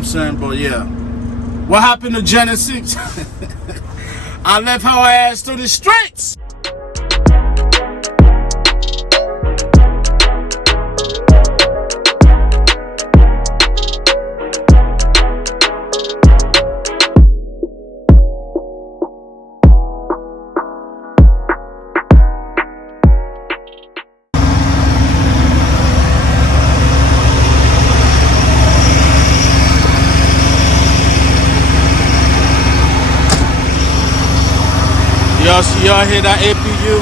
I'm saying? But yeah. What happened to Genesis? I left her ass to the streets. Y'all hear that APU?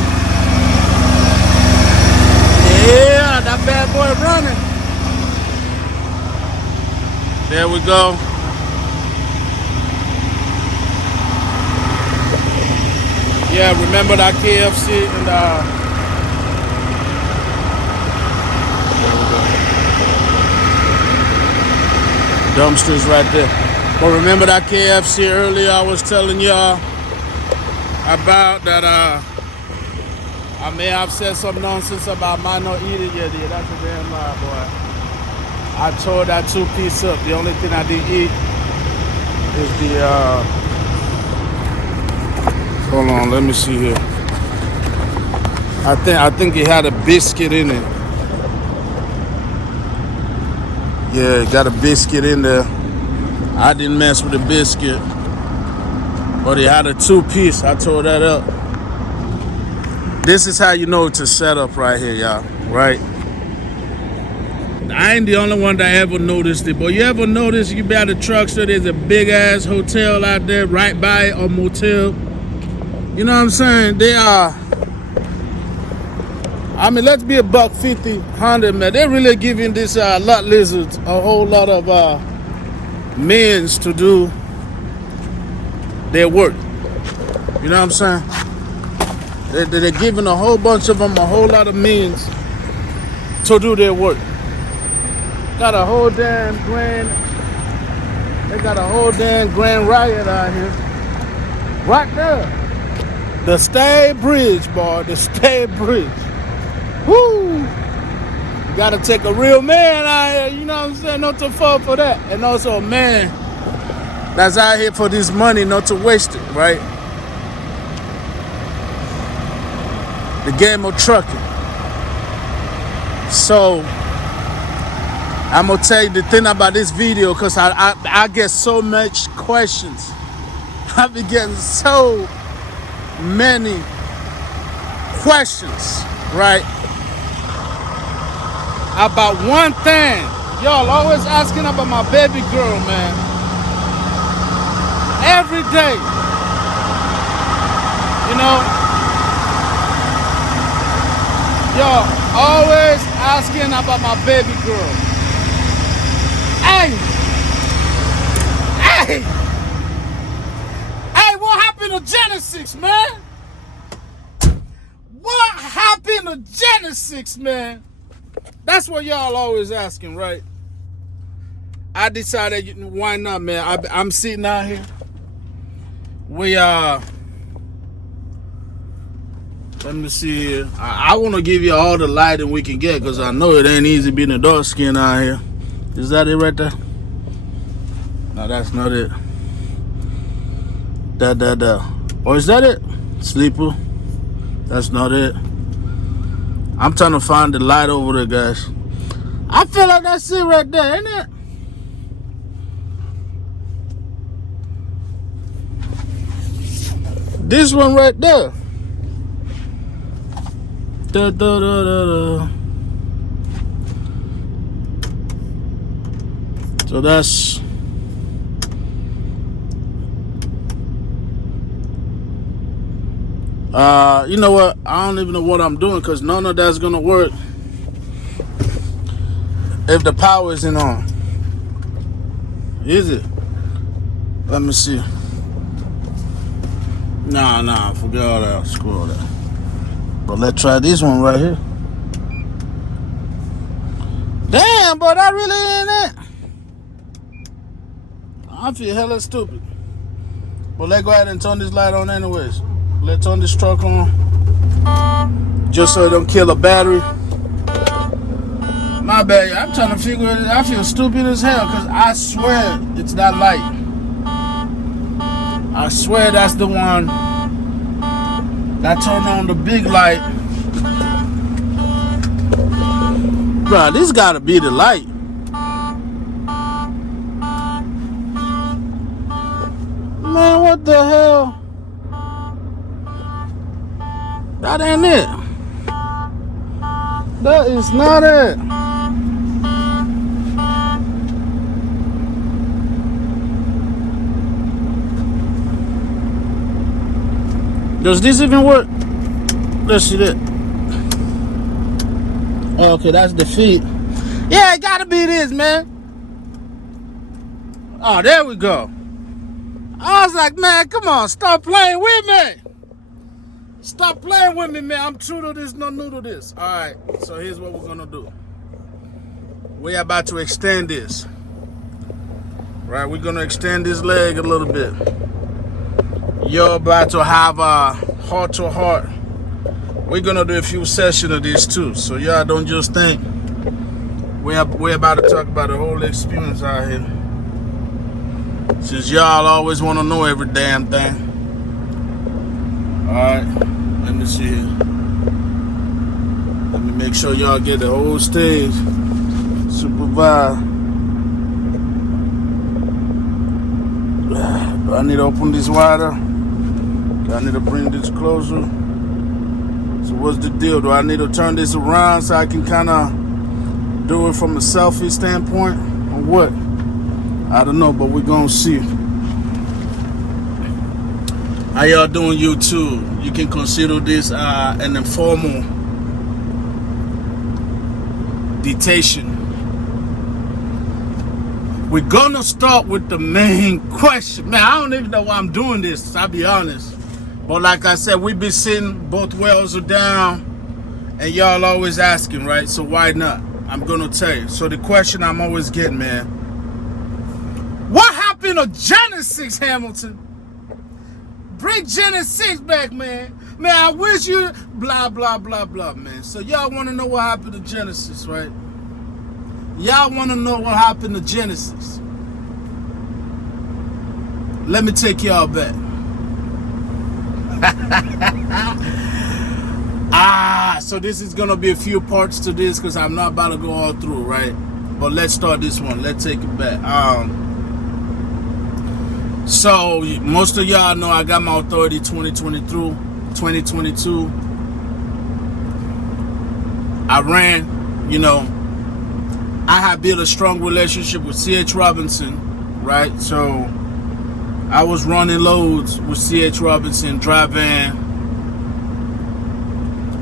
Yeah, that bad boy running. There we go. Yeah, remember that KFC and there we go. Dumpsters right there. But remember that KFC earlier I was telling y'all about that I may have said some nonsense about mine not eating yet. Yeah, that's a damn lie, boy. I tore that 2-piece up. The only thing I didn't eat is the hold on, let me see here. I think it had a biscuit in it. Yeah, it got a biscuit in there. I didn't mess with the biscuit. But it had a 2-piece. I tore that up. This is how you know it's a setup right here, y'all. Right? I ain't the only one that ever noticed it. But you ever notice you be at the truck store, there's a big ass hotel out there right by it, or motel. You know what I'm saying? They are. I mean, let's be $150, $100, man. They're really giving this lot lizards a whole lot of means to do their work. You know what I'm saying? They're giving a whole bunch of them a whole lot of means to do their work. Got a whole damn grand. They got a whole damn grand riot out here. Right there. The Stay Bridge, boy. The Stay Bridge. Woo! You gotta take a real man out here. You know what I'm saying? Not to fall for that. And also a man that's out here for this money, not to waste it, right? The game of trucking. So, I'm gonna tell you the thing about this video, because I get so much questions. I be getting so many questions, right? About one thing. Y'all always asking about my baby girl, man. Every day, you know, y'all always asking about my baby girl. Hey, what happened to Genesis, man? What happened to Genesis, man? That's what y'all always asking, right? I decided, why not, man? I'm sitting out here. Let me see here. I want to give you all the lighting we can get, because I know it ain't easy being a dark skin out here. Is that it right there? No, that's not it. Or is that it? Sleeper. That's not it. I'm trying to find the light over there, guys. I feel like that's it right there, ain't it? This one right there. So that's you know what? I don't even know what I'm doing, because none of that's gonna work if the power isn't on. Is it? Let me see. Nah, forget all that. Screw all that. But let's try this one right here. Damn, but that really ain't it. I feel hella stupid. But let's go ahead and turn this light on anyways. Let's turn this truck on. Just so it don't kill a battery. My My bad. I'm trying to figure it out. I feel stupid as hell because I swear it's that light. I swear that's the one that turned on the big light. Bro, this gotta be the light. Man, what the hell? That ain't it. That is not it. Does this even work? Let's see that. Oh, okay, that's the feet. Yeah, it gotta be this, man. Oh, there we go. I was like, man, come on, stop playing with me. Stop playing with me, man. I'm true to this, no new to this. All right, so here's what we're gonna do. We're about to extend this. Right, we're gonna extend this leg a little bit. You're about to have a heart to heart. We're gonna do a few sessions of this too, so y'all don't just think we're about to talk about the whole experience out here. Since y'all always want to know every damn thing. All right, let me see here. Let me make sure y'all get the whole stage. Supervise. Do I need to open this wider? Do I need to bring this closer? So what's the deal? Do I need to turn this around so I can kind of do it from a selfie standpoint or what? I don't know, but we're gonna see. How y'all doing, YouTube? You can consider this an informal dictation. We're gonna start with the main question. Man, I don't even know why I'm doing this, I'll be honest. But like I said, we be sitting, both wells are down, and y'all always asking, right? So why not? I'm gonna tell you. So the question I'm always getting, man, what happened to Genesis, Hamilton? Bring Genesis back, man. Man, I wish you, blah, blah, blah, blah, man. So y'all wanna know what happened to Genesis, right? Y'all wanna know what happened to Genesis. Let me take y'all back. So this is gonna be a few parts to this because I'm not about to go all through, right? But let's start this one. Let's take it back. So most of y'all know I got my authority 2022. I ran, you know, I had built a strong relationship with C.H. Robinson, right? So I was running loads with C.H. Robinson, driving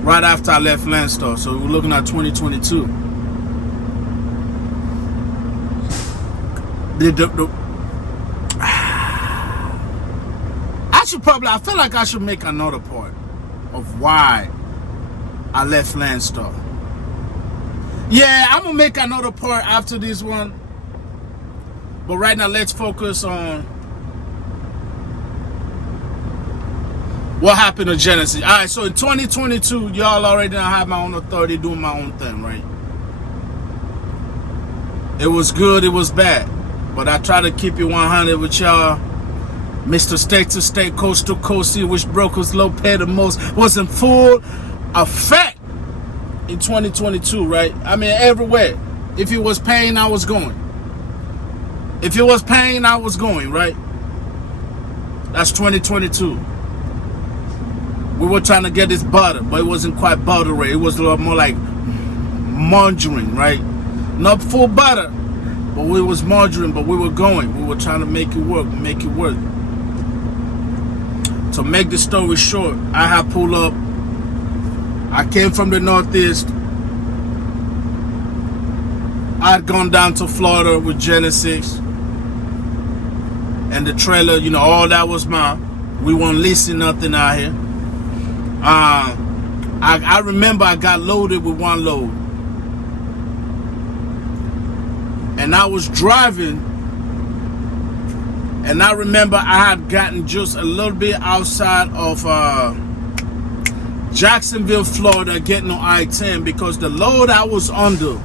right after I left Landstar. So we're looking at 2022. I feel like I should make another part of why I left Landstar. Yeah, I'm gonna make another part after this one. But right now, let's focus on what happened to Genesis. All right, so in 2022, y'all already know I have my own authority, doing my own thing, right? It was good, it was bad. But I try to keep it 100 with y'all. Mr. State to State, Coast to Coast, see which brokers low pay the most, was in full effect in 2022, right? I mean, everywhere. If it was paying, I was going. If it was paying, I was going, right? That's 2022. We were trying to get this butter, but it wasn't quite buttery. It was a lot more like margarine, right? Not full butter, but we was margarine, but we were going. We were trying to make it work, make it work. To make the story short, I had pulled up. I came from the Northeast. I'd gone down to Florida with Genesis. And the trailer, you know, all that was mine. We weren't leasing nothing out here. I remember I got loaded with one load. And I was driving. And I remember I had gotten just a little bit outside of Jacksonville, Florida, getting on I-10 because the load I was under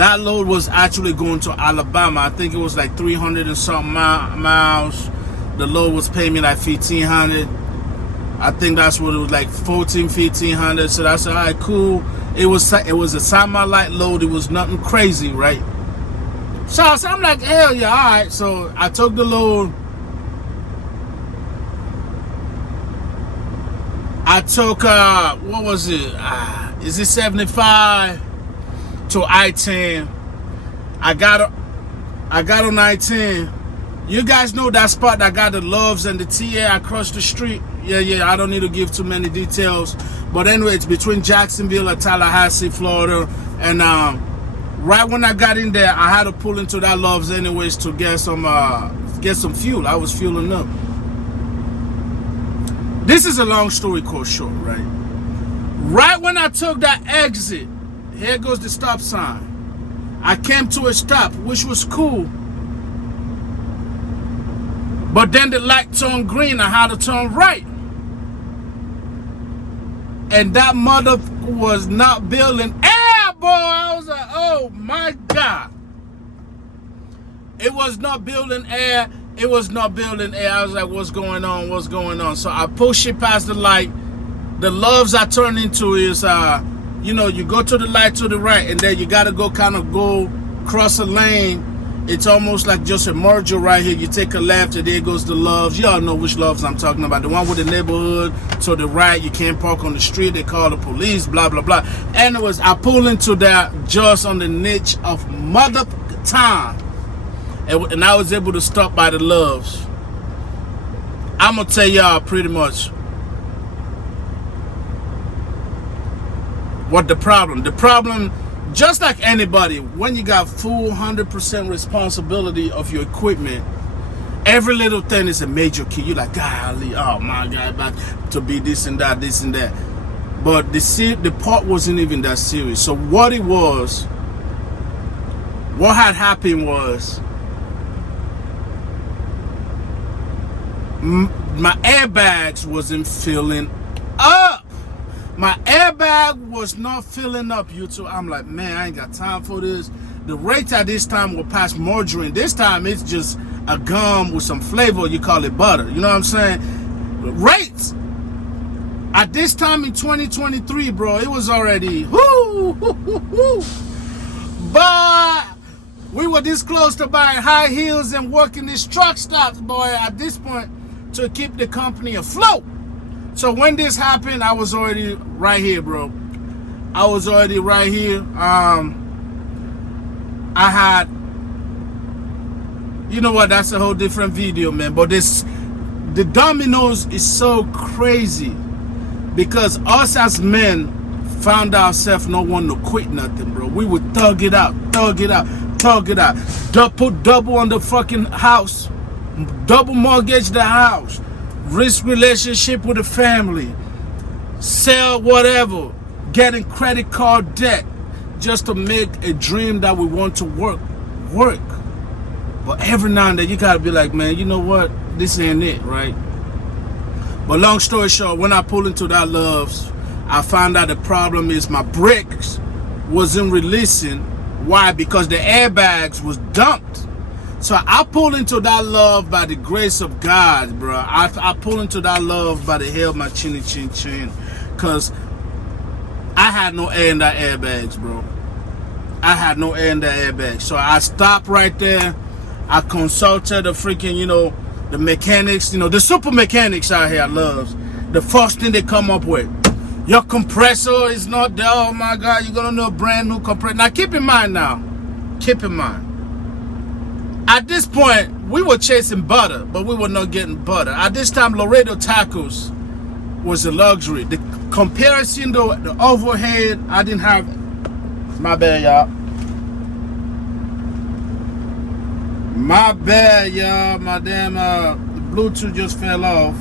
That load was actually going to Alabama. I think it was like 300 and something miles. The load was paying me like 1,500. I think that's what it was, like 1,500. So that's all right, cool. It was a semi-light load. It was nothing crazy, right? So I'm like, hell yeah, all right. So I took the load. I took what was it? Is it 75 to I-10? I got on I-10. You guys know that spot that got the Loves and the TA across the street? Yeah, I don't need to give too many details. But anyway, it's between Jacksonville and Tallahassee, Florida. And right when I got in there, I had to pull into that Loves anyways to get some fuel. I was fueling up. This is a long story short, right? Right when I took that exit, here goes the stop sign. I came to a stop, which was cool. But then the light turned green. I had to turn right. And that mother was not building air, boy. I was like, oh my God. It was not building air. It was not building air. I was like, what's going on? What's going on? So I push it past the light. The Loves I turn into is, you go to the light to the right, and then you got to go cross a lane. It's almost like just a merger right here. You take a left, and there goes the Loves. Y'all know which Loves I'm talking about. The one with the neighborhood to the right. You can't park on the street. They call the police, blah, blah, blah. Anyways, I pull into that just on the niche of mother time. And I was able to stop by the Loves. I'm going to tell y'all pretty much what the problem, just like anybody, when you got full 100% responsibility of your equipment, every little thing is a major key. You're like, golly, oh my God, about to be this and that. But the part wasn't even that serious. So what had happened was, my airbags wasn't filling up. My airbag was not filling up, YouTube. I'm like, man, I ain't got time for this. The rates at this time were past margarine. This time it's just a gum with some flavor. You call it butter. You know what I'm saying? Rates at this time in 2023, bro, it was already but we were this close to buying high heels and working these truck stops, boy, at this point, to keep the company afloat. So when this happened, I was already right here, bro. I was already right here. I had, you know what, that's a whole different video, man. But the dominoes is so crazy because us as men found ourselves not wanting to quit nothing, bro. We would thug it out. Put double on the fucking house. Double mortgage the house. Risk relationship with the family. Sell whatever. Getting credit card debt. Just to make a dream that we want to work. But every now and then you gotta be like, man, you know what? This ain't it, right? But long story short, when I pulled into that Loves, I found out the problem is my brakes wasn't releasing. Why? Because the airbags was dumped. So I pulled into that Love by the grace of God, bro. I pulled into that Love by the hell of my chinny chin chin. Because I had no air in that airbags, bro. I had no air in that airbag. So I stopped right there. I consulted the freaking, the mechanics, the super mechanics out here, Loves. The first thing they come up with, your compressor is not there. Oh my God, you're gonna need a brand new compressor. Now keep in mind at this point, we were chasing butter, but we were not getting butter. At this time, Laredo tacos was a luxury. The comparison, the overhead, I didn't have it. My bad, y'all. My bad, y'all. My damn Bluetooth just fell off.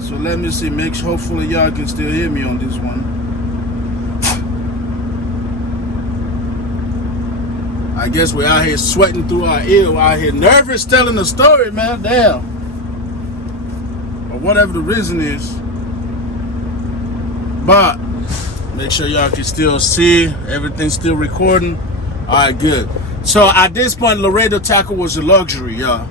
So let me see. Hopefully y'all can still hear me on this one. I guess we're out here sweating through our ear. We're out here nervous telling the story, man. Damn. Or whatever the reason is. But make sure y'all can still see. Everything's still recording. All right, good. So at this point, Laredo Taco was a luxury, y'all.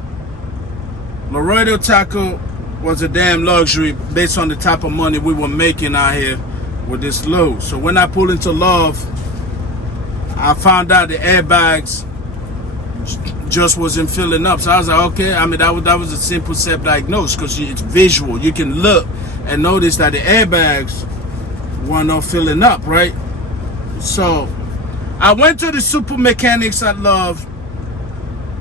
Laredo Taco was a damn luxury based on the type of money we were making out here with this load. So when I pulled into Love, I found out the airbags just wasn't filling up. So I was like, okay. I mean, that was a simple self-diagnose because it's visual. You can look and notice that the airbags were not filling up, right? So I went to the super mechanics at Love.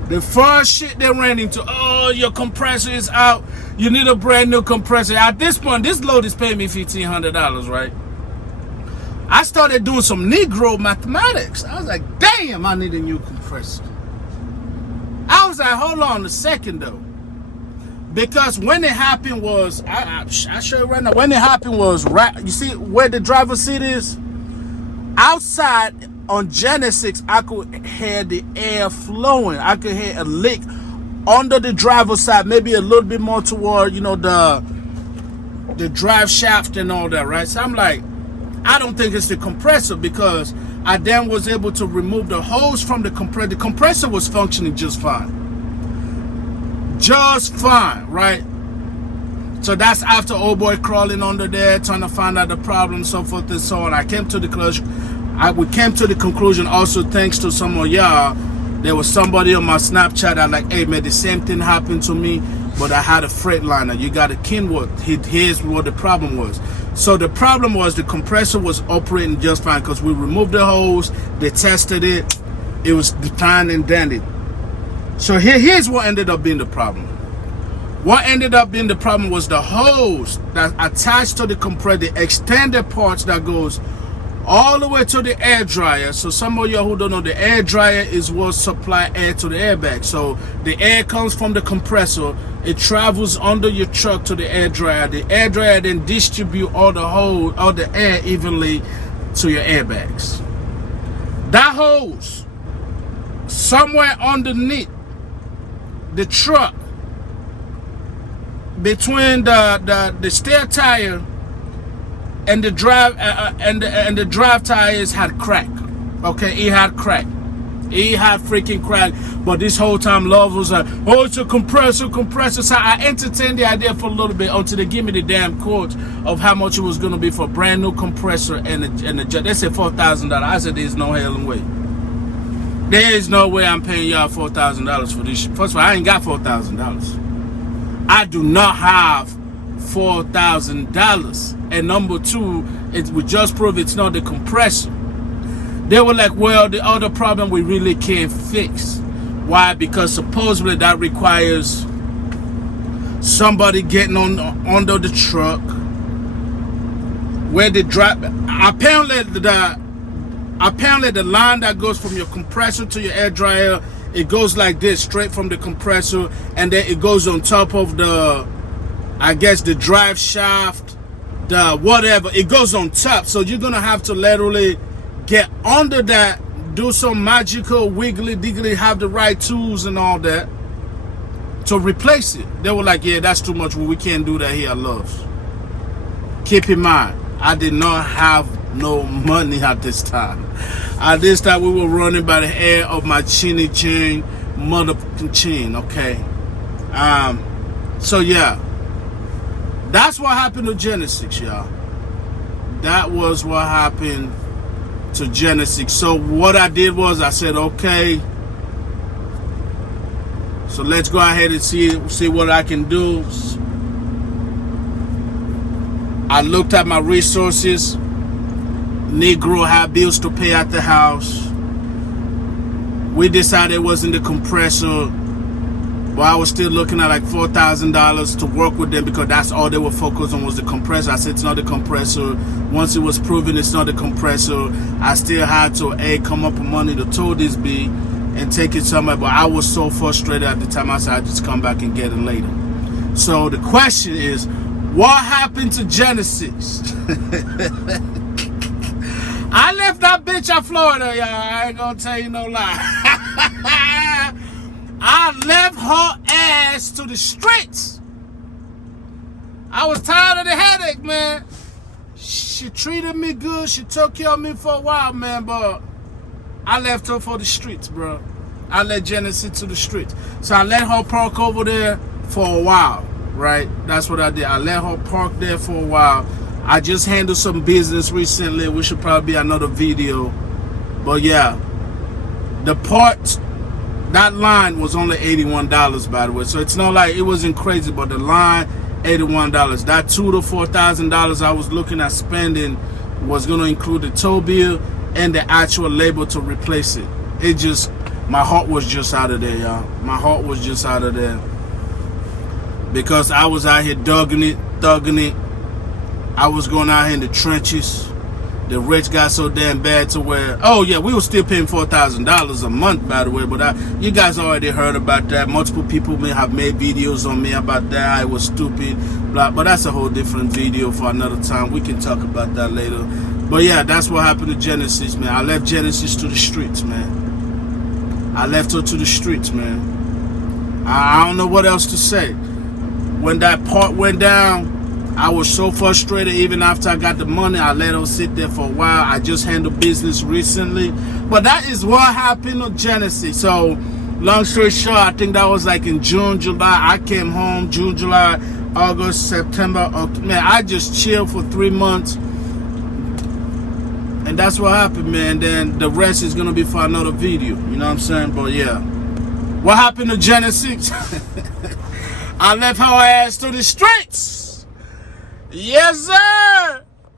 The first shit they ran into, oh, your compressor is out. You need a brand new compressor. At this point, this load is paying me $1,500, right? I started doing some Negro mathematics. I was like, damn, I need a new compressor. I was like, hold on a second though. Because when it happened was, I show you right now, when it happened was, right, you see where the driver's seat is? Outside on Genesis, I could hear the air flowing. I could hear a leak under the driver's side, maybe a little bit more toward, you know, the drive shaft and all that, right? So I'm like, I don't think it's the compressor, because I then was able to remove the hose from the compressor. The compressor was functioning just fine. Just fine, right? So that's after old boy crawling under there, trying to find out the problem, so forth and so on. We came to the conclusion also thanks to some of y'all. There was somebody on my Snapchat that like, hey man, the same thing happened to me, but I had a Freightliner. You got a Kenworth. Here's what the problem was. So the problem was the compressor was operating just fine because we removed the hose, they tested it, it was fine and dandy. So here's what ended up being the problem. What ended up being the problem was the hose that attached to the compressor, the extended parts that goes all the way to the air dryer. So some of you who don't know, the air dryer is what supply air to the airbag. So the air comes from the compressor, it travels under your truck to the air dryer. The air dryer then distribute all the air evenly to your airbags. That hose, somewhere underneath the truck, between the steer tire and the drive and the drive tires had crack. Okay, it had crack. It had freaking crack. But this whole time, Love was like, "Oh, it's a compressor." So I entertained the idea for a little bit until they give me the damn quote of how much it was gonna be for a brand new compressor and the they said $4,000. I said, "There's no hell in way. There is no way I'm paying y'all $4,000 for this." First of all, I ain't got $4,000. I do not have $4,000. And number two, it would just prove it's not the compressor. They were like, well, the other problem we really can't fix. Why? Because supposedly that requires somebody getting under the truck where the drive. Apparently the line that goes from your compressor to your air dryer, it goes like this, straight from the compressor, and then it goes on top of the, I guess, the drive shaft, the whatever. It goes on top. So you're gonna have to literally get under that, do some magical wiggly diggly, have the right tools and all that to replace it. They were like, yeah, that's too much. Well, we can't do that here at Love's. Keep in mind, I did not have no money at this time. At this time, we were running by the hair of my chinny chain, motherfucking chain, okay? So yeah, that's what happened to Genesis, y'all. That was what happened to Genesis. So what I did was I said, okay, so let's go ahead and see what I can do. I looked at my resources. Negro had bills to pay at the house. We decided it wasn't the compressor, but I was still looking at like $4,000 to work with them because that's all they were focused on was the compressor. I said it's not the compressor. Once it was proven it's not the compressor, I still had to come up with money to tow this B and take it somewhere. But I was so frustrated at the time. I said I'd just come back and get it later. So the question is, what happened to Genesis? I left that bitch at Florida, y'all. I ain't gonna tell you no lie. I left her ass to the streets. I was tired of the headache, man. She treated me good. She took care of me for a while, man. But I left her for the streets, bro. I let Genesis to the streets. So I let her park over there for a while, right? That's what I did. I let her park there for a while. I just handled some business recently, which should probably be another video. But yeah, the part, that line was only $81, by the way. So it's not like it wasn't crazy, but the line, $81. That $2,000 to $4,000 I was looking at spending was gonna include the tow bill and the actual labor to replace it. It just, my heart was just out of there, y'all. My heart was just out of there. Because I was out here thugging it. I was going out here in the trenches. The rich got so damn bad to where, oh yeah, we were still paying $4,000 a month, by the way, but you guys already heard about that. Multiple people may have made videos on me about that. I was stupid, blah, but that's a whole different video for another time. We can talk about that later. But yeah, that's what happened to Genesis, man. I left Genesis to the streets, man. I left her to the streets, man. I don't know what else to say. When that part went down, I was so frustrated. Even after I got the money, I let her sit there for a while. I just handled business recently. But that is what happened to Genesis. So, long story short, I think that was like in June, July. I came home, June, July, August, September. Man, I just chilled for 3 months. And that's what happened, man. Then the rest is going to be for another video. You know what I'm saying? But yeah. What happened to Genesis? I left her ass to the streets. Yes, sir.